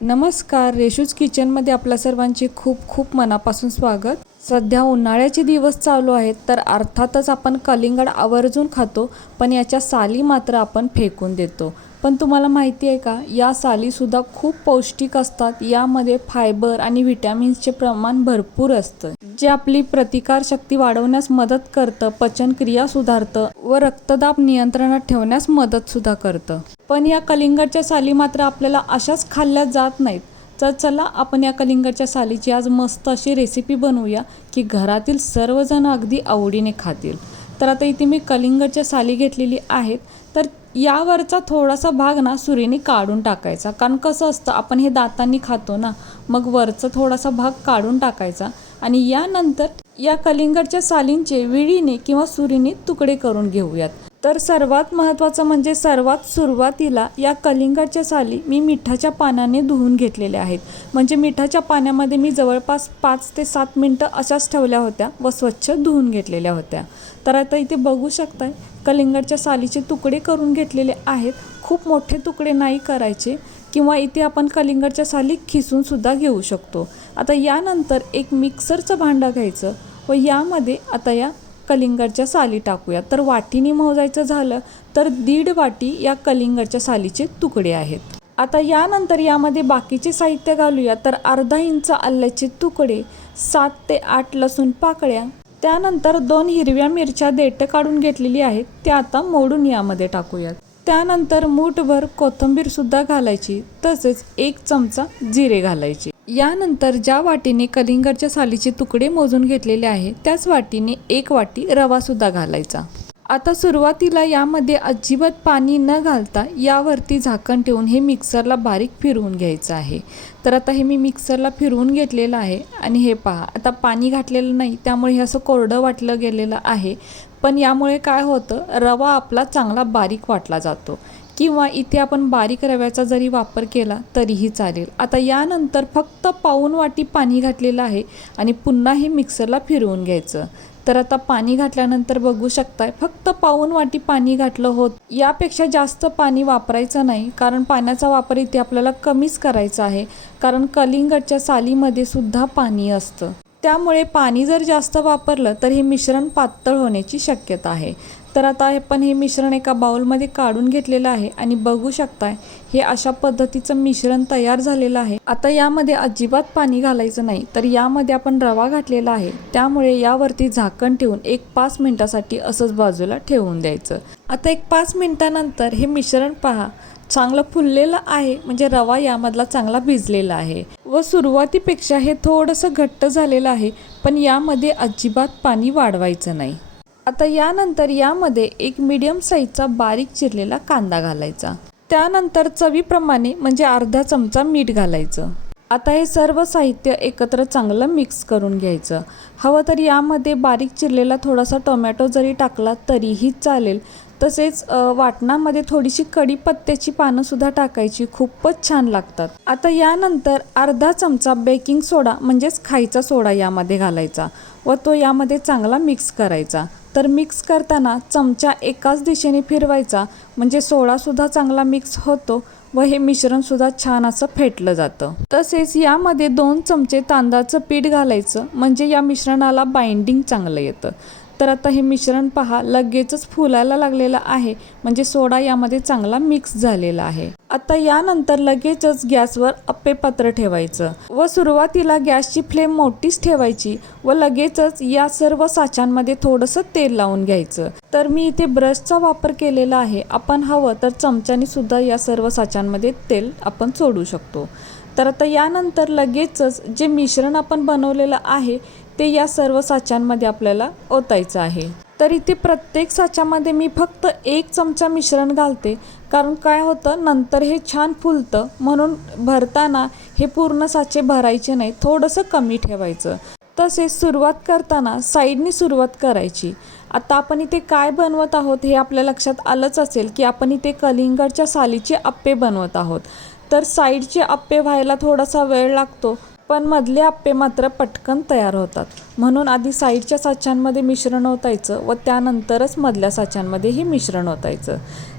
नमस्कार, रेशूज किचनमध्ये आपल्या सर्वांचे खूप खूप मनापासून स्वागत. सध्या उन्हाळ्याचे दिवस चालू आहेत, तर अर्थातच आपण कलिंगड आवर्जून खातो, पण याच्या साली मात्र आपण फेकून देतो. पण तुम्हाला माहिती आहे का, या सालीसुद्धा खूप पौष्टिक असतात. यामध्ये फायबर आणि व्हिटॅमिन्सचे प्रमाण भरपूर असतं, जे आपली प्रतिकारशक्ती वाढवण्यास मदत करतं, पचनक्रिया सुधारतं व रक्तदाब नियंत्रणात ठेवण्यास मदतसुद्धा करतं. पण या कलिंगडच्या साली मात्र आपल्याला अशाच खाल्ल्या जात नाहीत. तर चला आपण या कलिंगडच्या सालीची आज मस्त अशी रेसिपी बनवूया की घरातील सर्वजण अगदी आवडीने खातील. तर आता इथे मी कलिंगडच्या साली घेतलेली आहेत. तर यावरचा थोडासा भाग ना सुरीने काढून टाकायचा, कारण कसं असतं आपण हे दातांनी खातो ना, मग वरचा थोडासा भाग काढून टाकायचा आणि यानंतर या कलिंगडच्या सालींचे विळीने किंवा सुरीने तुकडे करून घेऊयात. तर सर्वात महत्त्वाचं म्हणजे सर्वात सुरुवातीला या कलिंगडच्या साली मी मिठाच्या पाण्याने धुवून घेतलेल्या आहेत. म्हणजे मिठाच्या पाण्यामध्ये मी जवळपास 5 ते 7 मिनटं अशाच ठेवल्या होत्या व स्वच्छ धुवून घेतलेल्या होत्या. तर आता इथे बघू शकताय कलिंगडच्या सालीचे तुकडे करून घेतलेले आहेत. खूप मोठे तुकडे नाही करायचे, किंवा इथे आपण कलिंगडच्या साली खिसूनसुद्धा घेऊ शकतो. आता यानंतर एक मिक्सरचं भांडं घ्यायचं व यामध्ये आता या कलिंगडच्या साली टाकूया. तर वाटीने मोजायचं झालं तर 1.5 वाटी या कलिंगडच्या सालीचे तुकडे आहेत. आता यानंतर यामध्ये बाकीचे साहित्य घालूया. तर अर्धा इंच आल्याचे तुकडे, 7 ते 8 लसूण पाकळ्या, त्यानंतर 2 हिरव्या मिरच्या देठ काढून घेतलेली आहेत, त्या आता मोडून यामध्ये टाकूयात. त्यानंतर मूठभर कोथिंबीरसुद्धा घालायची, तसेच 1 चमचा जिरे घालायचे. यानंतर ज्या वाटीने कलिंगडच्या सालीचे तुकडे मोजून घेतलेले आहे त्याच वाटीने 1 वाटी रवासुद्धा घालायचा. आता सुरुवातीला यामध्ये अजिबात पाणी न घालता यावरती झाकण ठेवून हे मिक्सरला बारीक फिरवून घ्यायचं आहे. तर आता हे मी मिक्सरला फिरवून घेतलेलं आहे आणि हे पहा, आता पाणी घातलेलं नाही त्यामुळे हे असं कोरडं वाटलं गेलेलं आहे. पण यामुळे काय होतं, रवा आपला चांगला बारीक वाटला जातो, किंवा इथे आपण बारीक रव्याचा जरी वापर केला तरीही चालेल. आता यानंतर फक्त पाऊण वाटी पाणी घातलेलं आहे आणि पुन्हा हे मिक्सरला फिरवून घ्यायचं. तर आता पाणी घातल्यानंतर बघू शकताय फक्त पाऊण वाटी पाणी घातलं होत. यापेक्षा जास्त पाणी वापरायचं नाही, कारण पाण्याचा वापर इथे आपल्याला कमीच करायचा आहे, कारण कलिंगडच्या सालीमध्ये सुद्धा पाणी असतं. त्यामुळे पाणी जर जास्त वापरलं तर हे मिश्रण पातळ होण्याची शक्यता आहे. तर आता आपण हे मिश्रण एका बाउलमध्ये काढून घेतलेलं आहे आणि बघू शकताय हे अशा पद्धतीचं मिश्रण तयार झालेलं आहे. आता यामध्ये अजिबात पाणी घालायचं नाही, तर यामध्ये आपण रवा घातलेला आहे, त्यामुळे यावरती झाकण ठेवून 5 मिनिटासाठी असंच बाजूला ठेवून द्यायचं. आता 5 मिनिटानंतर हे मिश्रण पहा चांगलं फुललेलं आहे, म्हणजे रवा यामधला चांगला भिजलेला आहे व सुरुवातीपेक्षा हे थोडंसं घट्ट झालेलं आहे. पण यामध्ये अजिबात पाणी वाढवायचं नाही. आता यानंतर यामध्ये एक मीडियम साईजचा बारीक चिरलेला कांदा घालायचा. त्यानंतर चवीप्रमाणे म्हणजे अर्धा चमचा मीठ घालायचं. आता हे सर्व साहित्य एकत्र चांगलं मिक्स करून घ्यायचं. हवं तर यामध्ये बारीक चिरलेला थोडासा टोमॅटो जरी टाकला तरीही चालेल. तसेच वाटणामध्ये थोडीशी कढीपत्त्याची पानंसुद्धा टाकायची, खूपच छान लागतात. आता यानंतर अर्धा चमचा बेकिंग सोडा म्हणजेच खायचा सोडा यामध्ये घालायचा व तो यामध्ये चांगला मिक्स करायचा. तर मिक्स करताना चमचा एकाच दिशेने फिरवायचा, म्हणजे सोडासुद्धा चांगला मिक्स होतो व हे मिश्रणसुद्धा छान असं फेटलं जातं. तसेच यामध्ये 2 चमचे तांदळाचं पीठ घालायचं, म्हणजे या मिश्रणाला बाइंडिंग चांगलं येतं. तर आता हे मिश्रण पहा लगेचच फुलायला लागलेलं आहे, म्हणजे सोडा यामध्ये चांगला मिक्स झालेला आहे. आता यानंतर लगेचच गॅसवर अप्पे पात्र ठेवायचं व सुरुवातीला गॅसची फ्लेम मोठीच ठेवायची व लगेचच या सर्व साच्यांमध्ये थोडंसं तेल लावून घ्यायचं. तर मी इथे ब्रशचा वापर केलेला आहे, आपण हवं तर चमच्याने सुद्धा या सर्व साच्यांमध्ये तेल आपण सोडू शकतो. तर आता यानंतर लगेचच जे मिश्रण आपण बनवलेलं आहे ते या सर्व साच्यांमध्ये आपल्याला ओतायचं आहे. तर इथे प्रत्येक साच्यामध्ये मी फक्त 1 चमचा मिश्रण घालते, कारण काय होतं नंतर हे छान फुलतं, म्हणून भरताना हे पूर्ण साचे भरायचे नाही, थोडंसं कमी ठेवायचं. तसेच सुरुवात करताना साईडनी सुरुवात करायची. आता आपण इथे काय बनवत आहोत हे आपल्या लक्षात आलंच असेल की आपण इथे कलिंगडच्या सालीचे अप्पे बनवत आहोत. तर साईडचे अप्पे व्हायला थोडासा वेळ लागतो, पण मधले अप्पे मात्र पटकन तयार होतात. म्हणून आधी साईडच्या साच्यांमध्ये मिश्रण ओतायचं व त्यानंतरच मधल्या साच्यांमध्ये हे मिश्रण ओतायचं.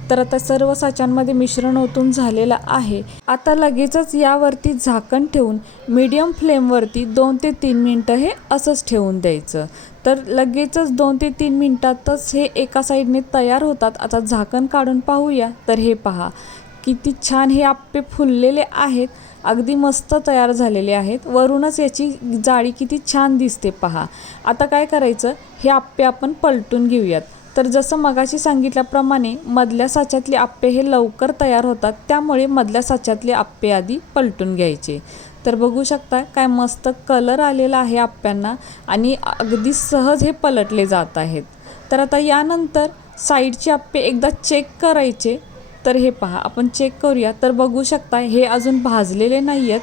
तर आता सर्व साच्यांमध्ये मिश्रण ओतून झालेलं आहे. आता लगेचच यावरती झाकण ठेवून मीडियम फ्लेमवरती 2 ते 3 मिनटं हे असंच ठेवून द्यायचं. तर लगेचच 2 ते 3 मिनटातच हे एका साईडने तयार होतात. आता झाकण काढून पाहूया. तर हे पहा किती छान हे आप्पे फुललेले आहेत, अगदी मस्त तयार झालेले आहेत. वरूनच याची जाळी किती छान दिसते पहा. आता काय करायचं, हे आप्पे आपण पलटून घेऊयात. तर जसं मगाशी सांगितल्याप्रमाणे मधल्या साच्यातले आप्पे हे लवकर तयार होतात, त्यामुळे मधल्या साच्यातले आप्पे आधी पलटून घ्यायचे. तर बघू शकता काय मस्त कलर आलेला आहे आप्प्यांना आणि अगदी सहज हे पलटले जात आहेत. तर आता यानंतर साईडचे आप्पे एकदा चेक करायचे. तर हे पहा आपण चेक करूया. तर बघू शकता हे अजून भाजलेले नाही आहेत.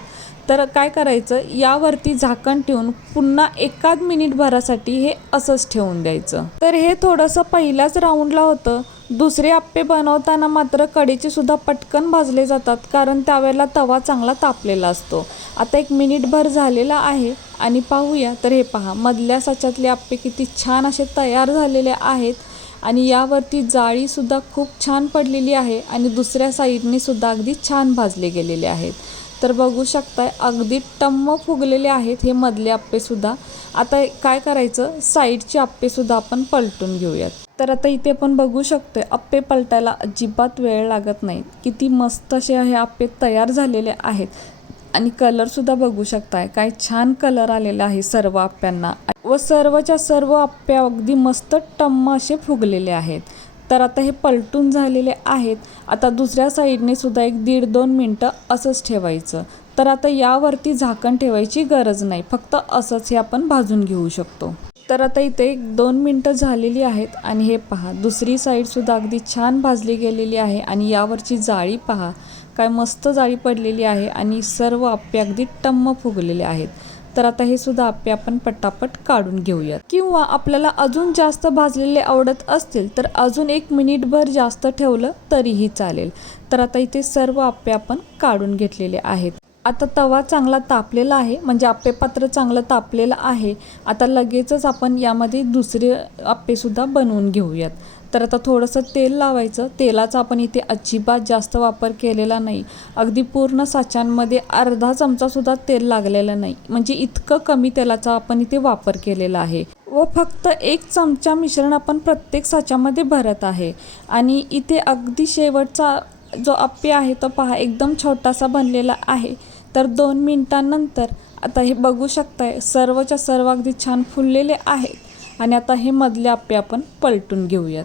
तर काय करायचं, यावरती झाकण ठेवून पुन्हा एकाद मिनिटभरासाठी हे असंच ठेवून द्यायचं. तर हे थोडंसं पहिल्याच राऊंडला होतं. दुसरे आप्पे बनवताना मात्र कढईचे सुद्धा पटकन भाजले जातात, कारण त्यावेळेला तवा चांगला तापलेला असतो. आता 1 मिनिटभर झालेला आहे आणि पाहूया. तर हे पहा मधल्या साच्यातले आप्पे किती छान असे तयार झालेले आहेत आणि यावरती जाळीसुद्धा खूप छान पडलेली आहे आणि दुसऱ्या साईडने सुद्धा अगदी छान भाजले गेलेले आहेत. तर बघू शकताय अगदी टम्म फुगलेले आहेत हे मधले आप्पेसुद्धा. आता काय करायचं, साईडचे आप्पेसुद्धा आपण पलटून घेऊयात. तर आता इथे आपण बघू शकतोय आप्पे पलटायला अजिबात वेळ लागत नाही. किती मस्त असे हे आप्पे तयार झालेले आहेत आणि कलरसुद्धा बघू शकताय काय छान कलर आलेला आहे सर्व आप्प्यांना व सर्वच्या सर्व आप्पे अगदी मस्त टम्म असे फुगलेले आहेत. तर आता हे पलटून झालेले आहेत. आता दुसऱ्या साईडने सुद्धा 1-1.5-2 मिनटं असंच ठेवायचं. तर आता यावरती झाकण ठेवायची गरज नाही, फक्त असंच हे आपण भाजून घेऊ शकतो. तर आता इथे 1-2 मिनटं झालेली आहेत आणि हे पहा दुसरी साईडसुद्धा अगदी छान भाजली गेलेली आहे आणि यावरची जाळी पहा काय मस्त जाळी पडलेली आहे आणि सर्व आप्पे अगदी टम्म फुगलेले आहेत. तर आता हे सुद्धा आप्पे आपण पटापट काढून घेऊयात. किंवा आपल्याला अजून जास्त भाजलेले आवडत असतील तर अजून 1 मिनिटभर जास्त ठेवलं तरीही चालेल. तर आता इथे सर्व आप्पे आपण काढून घेतलेले आहेत. आता तवा चांगला तापलेला आहे, म्हणजे आप्पे पात्र चांगलं तापलेलं आहे. आता लगेचच आपण यामध्ये दुसरे आप्पेसुद्धा बनवून घेऊयात. तर आता थोडंसं तेल लावायचं. तेलाचा आपण इथे अजिबात जास्त वापर केलेला नाही. अगदी पूर्ण साच्यांमध्ये अर्धा चमचासुद्धा तेल लागलेलं नाही, म्हणजे इतकं कमी तेलाचा आपण इथे वापर केलेला आहे. व फक्त 1 चमचा मिश्रण आपण प्रत्येक साच्यामध्ये भरत आहे. आणि इथे अगदी शेवटचा जो आप्पे आहे तो पहा एकदम छोटासा बनलेला आहे. तर 2 मिनिटांनंतर आता हे बघू शकताय सर्वच्या सर्व अगदी छान फुललेले आहेत आणि आता हे मधले आप्पे आपण पलटून घेऊयात.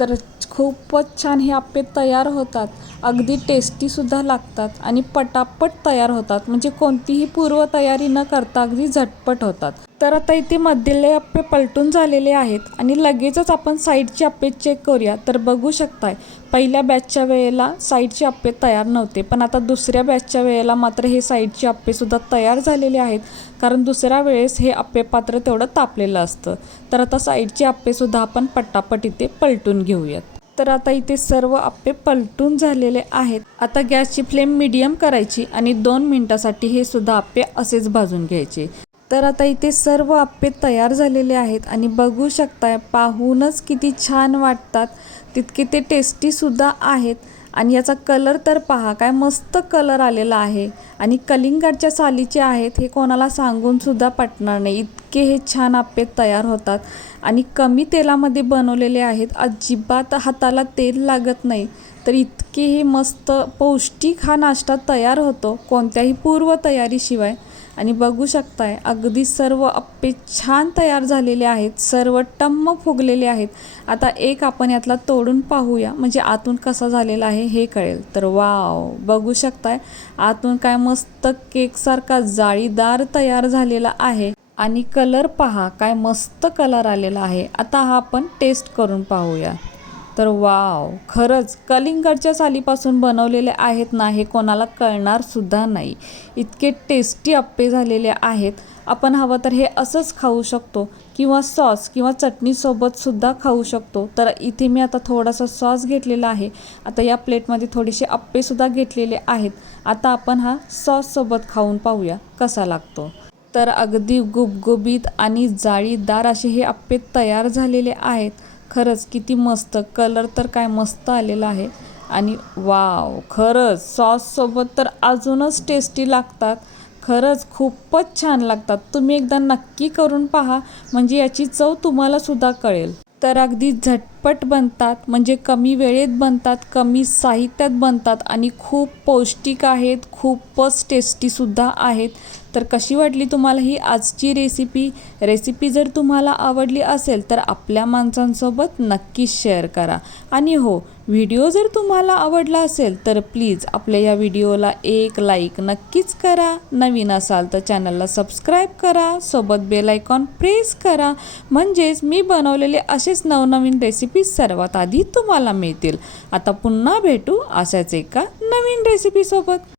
तर खूपच छान हे आप्पे तयार होतात, अगदी टेस्टीसुद्धा लागतात आणि पटापट तयार होतात, म्हणजे कोणतीही पूर्वतयारी न करता अगदी झटपट होतात. तर आता इथे मधले आप्पे पलटून झालेले आहेत आणि लगेचच आपण साईडचे आप्पे चेक करूया. तर बघू शकताय पहिल्या बॅचच्या वेळेला साईडचे आप्पे तयार नव्हते, पण आता दुसऱ्या बॅचच्या वेळेला मात्र हे साईडचे आप्पेसुद्धा तयार झालेले आहेत, कारण दुसऱ्या वेळेस हे आप्पे पात्र तेवढं तापलेलं असतं. तर आता साईडचे आप्पेसुद्धा आपण पटापट इथे पलटून घेऊयात. तर आता इथे सर्व आप्पे पलटून झालेले आहेत. आता गॅसची फ्लेम मीडियम करायची आणि 2 मिनिटासाठी हे सुद्धा आप्पे असेच भाजून घ्यायचे. तर आता इथे सर्व आप्पे तयार झालेले आहेत आणि बघू शकताय पाहूनच किती छान वाटतात, तितके ते टेस्टीसुद्धा आहेत. आणि याचा कलर तर पहा काय मस्त कलर आलेला आहे आणि कलिंगडच्या सालीचे आहेत, हे कोणाला सांगूनसुद्धा पटणार नाही, इतके हे छान आप्पे तयार होतात आणि कमी तेलामध्ये बनवलेले आहेत. अजिबात हाताला तेल लागत नाही. तर इतके हे मस्त पौष्टिक हा नाश्ता तयार होतो कोणत्याही पूर्वतयारीशिवाय. आणि बघू शकताय अगदी सर्व आप्पे छान तयार झालेले आहेत, सर्व टम्म फुगलेले आहेत. आता एक आपण यातला तोडून पाहूया, म्हणजे आतून कसा झालेला आहे हे कळेल. तर वाव, बघू शकताय आतून काय मस्त केकसारखा जाळीदार तयार झालेला आहे आणि कलर पहा काय मस्त कलर आलेला आहे. आता हा आपण टेस्ट करून पाहूया. तर वाव, खरंच कलिंगडच्या सालीपासून बनवलेले आहेत ना, हे कोणाला कळणारसुद्धा नाही, इतके टेस्टी आप्पे झालेले आहेत. आपण हवं तर हे असंच खाऊ शकतो किंवा सॉस किंवा चटणीसोबतसुद्धा खाऊ शकतो. तर इथे मी आता थोडासा सॉस घेतलेला आहे. आता या प्लेटमध्ये थोडेसे आप्पेसुद्धा घेतलेले आहेत. आता आपण हा सॉससोबत खाऊन पाहूया कसा लागतो. तर अगदी गुबगुबीत आणि जाळीदार असे हे आप्पे तयार झालेले आहेत. खरंच किती मस्त, कलर तर काय मस्त आलेला आहे. आणि वाव, खरंच सॉससोबत तर अजूनच टेस्टी लागतात. खरंच खूपच छान लागतात. तुम्ही एकदा नक्की करून पहा, म्हणजे याची चव तुम्हाला सुद्धा कळेल. तर अगदी झटपट बनतात, म्हणजे कमी वेळेत बनतात, कमी साहित्यात बनतात आणि खूप पौष्टिक आहेत, खूपच टेस्टीसुद्धा आहेत. तर कशी वाटली तुम्हाला ही आजची रेसिपी जर तुम्हाला आवडली असेल तर आपल्या माणसांसोबत नक्कीच शेअर करा. आणि हो, व्हिडिओ जर तुम्हाला आवडला असेल तर प्लीज आपल्या या व्हिडिओला एक लाईक नक्कीच करा. नवीन असाल तर चॅनलला सबस्क्राईब करा, सोबत बेल आयकॉन प्रेस करा, म्हणजेच मी बनवलेले असेच नवनवीन रेसिपीज सर्वात आधी तुम्हाला मिळतील. आता पुन्हा भेटू अशाच एका नवीन रेसिपीसोबत.